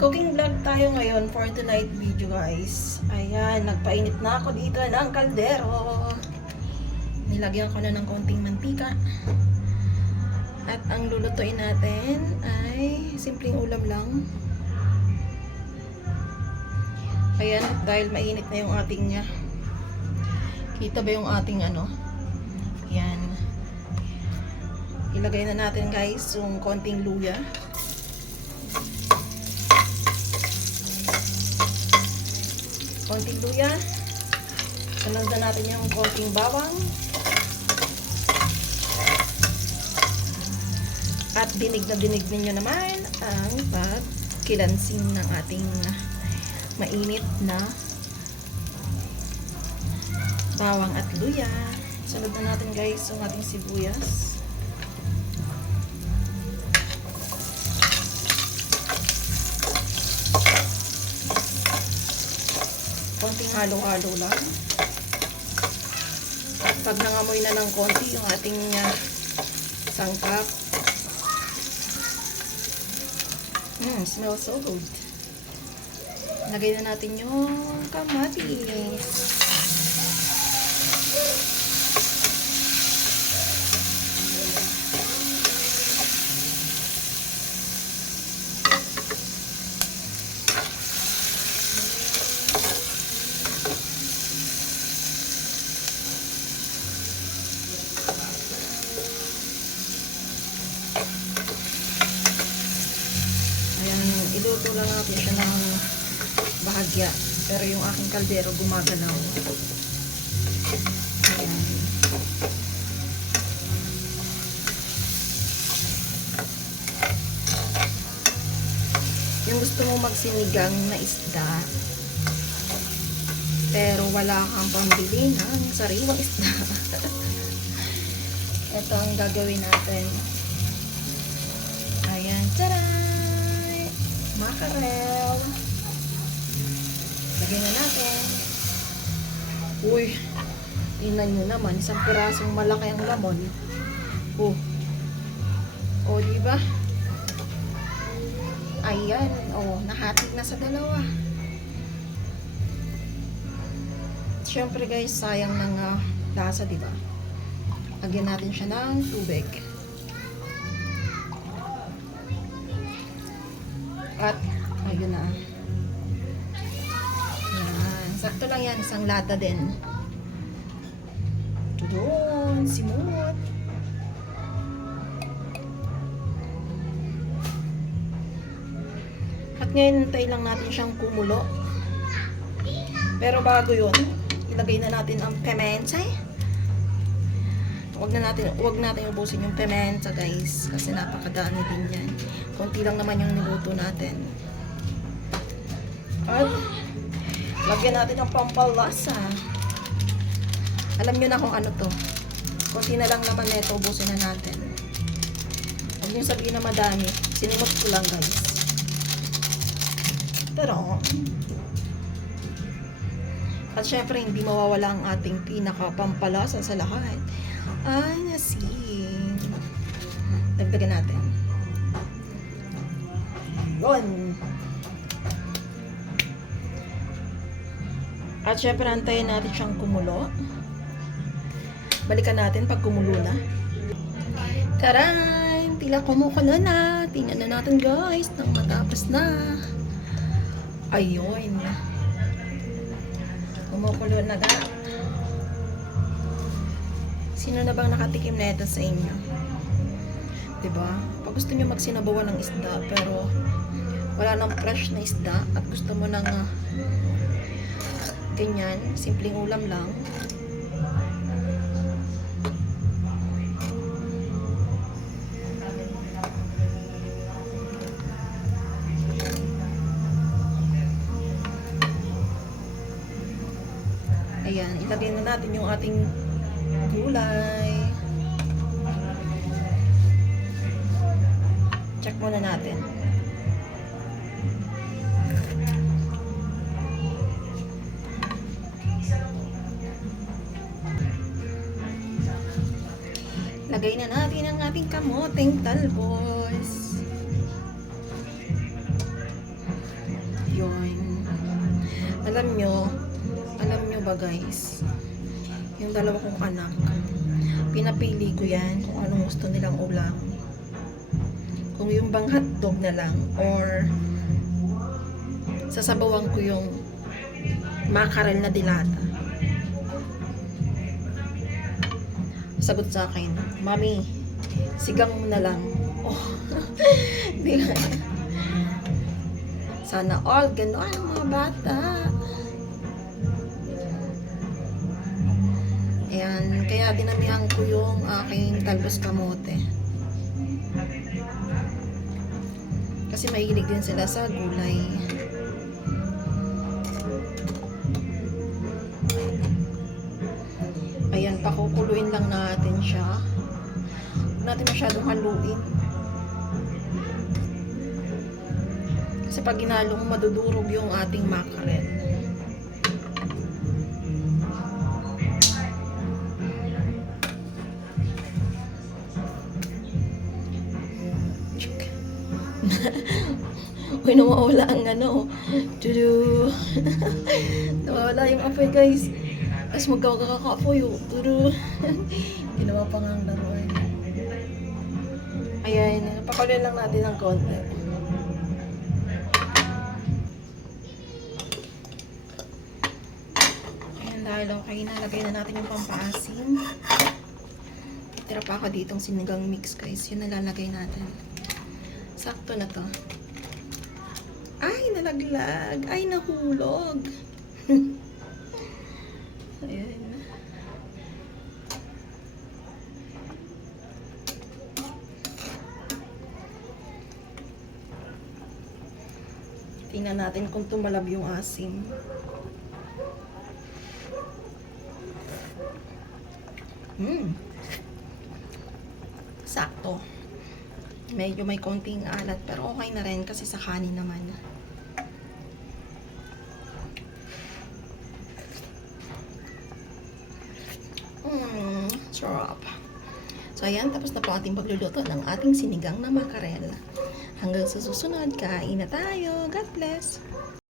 Cooking vlog tayo ngayon for tonight video guys. Ayan, nagpainit na ako dito ng kaldero. Nilagyan ko na ng konting mantika. At ang lulutuin natin ay simpleng ulam lang. Ayan, dahil mainit na yung ating kita ba yung ating Ayan. Ilagay na natin guys yung konting luya. Konting luya. Sunod na natin yung konting bawang. At dinig na dinig ninyo naman ang pagkilansing ng ating mainit na bawang at luya. Sunod na natin guys yung ating sibuyas. Konting halo-halo lang. At pag nangamoy na ng konti yung ating sangkap. Smells so good. Lagay na natin yung kamatis. Iluto lang natin siya ng bahagya. Pero yung aking kaldero gumagalaw. Ayan. Yung gusto mo magsinigang na isda, pero wala kang pambili ng sariwang isda. Ito ang gagawin natin. Ayan. Tara! Mackerel. Lagyan na natin. Uy, tingnan nyo naman, isang pirasong malaki ang lamon. Diba? Ayan, nahatig na sa dalawa. Siyempre guys, sayang ng lasa, diba? Lagyan natin siya ng tubig. At, ayun na. Yan. Sakto lang yan. Isang lata din. Ito doon. Simot. At ngayon, hintay lang natin siyang kumulo. Pero bago yun, ilagay na natin ang pimenta. Huwag natin ubusin yung pimenta guys, kasi napakadami din yan. Konti lang naman yung niluto natin. At lagyan natin ng pampalasa. Alam nyo na kung ano to. Konti na lang naman neto, ubusin na natin. Huwag nyo sabihin na madami. Sinimot ko lang guys. Pero at syempre hindi mawawala ang ating pinaka-pampalasa sa lahat. Asin. Dagdagan natin. Yun. At syempre antayin natin siyang kumulo. Balikan natin pag kumulo na. Taran! Tila kumukulo na. Tingnan na natin guys nang matapos na. Ayun. Kumukulo na ga. Sino na bang nakatikim na ito sa inyo? Diba? Pag gusto nyo magsinabawan ng isda, pero wala nang fresh na isda, at gusto mo ng ganyan, simpleng ulam lang. Ayan, ilagay na natin yung ating gulay. Check muna natin. Lagay na natin ang ating kamoteng talbos. Alam nyo ba guys, yung dalawa kong anak, pinapili ko yan kung anong gusto nilang ulam. Kung yung bang hotdog na lang or sasabawan ko yung mackerel na dilata. Sagot sa akin, Mami, sigang mo na lang. Oh, di ba? Sana all gano'n ang mga bata. Ayan, kaya dinamihan ko yung aking talbos kamote. Kasi mahilig din sila sa gulay. Ayan, pakukuluin lang natin siya. Huwag natin masyadong haluin. Kasi pag ginalong, madudurog yung ating mackerel. Uy, nawawala ang ano. Tudu. Nawawala yung apoy, guys. Tapos magkakakapoy. Tudu. Ginawa pa nga ang laruan. Ayan, pakuloy lang natin ng konti. Ayan, dahil okay, nalagay na natin yung pampaasim. Tira pa ako ditong sinigang mix, guys. Yun nalalagay natin. Sakto na to. Ay, nalaglag. Ay, nahulog. Ayan. Tingnan natin kung tumalab yung asim. Sakto. Medyo may konting alat pero okay na rin kasi sa kanin naman. Sarap. So ayan, tapos na po ating pagluluto ng ating sinigang na mackerel. Hanggang sa susunod, kain na tayo. God bless!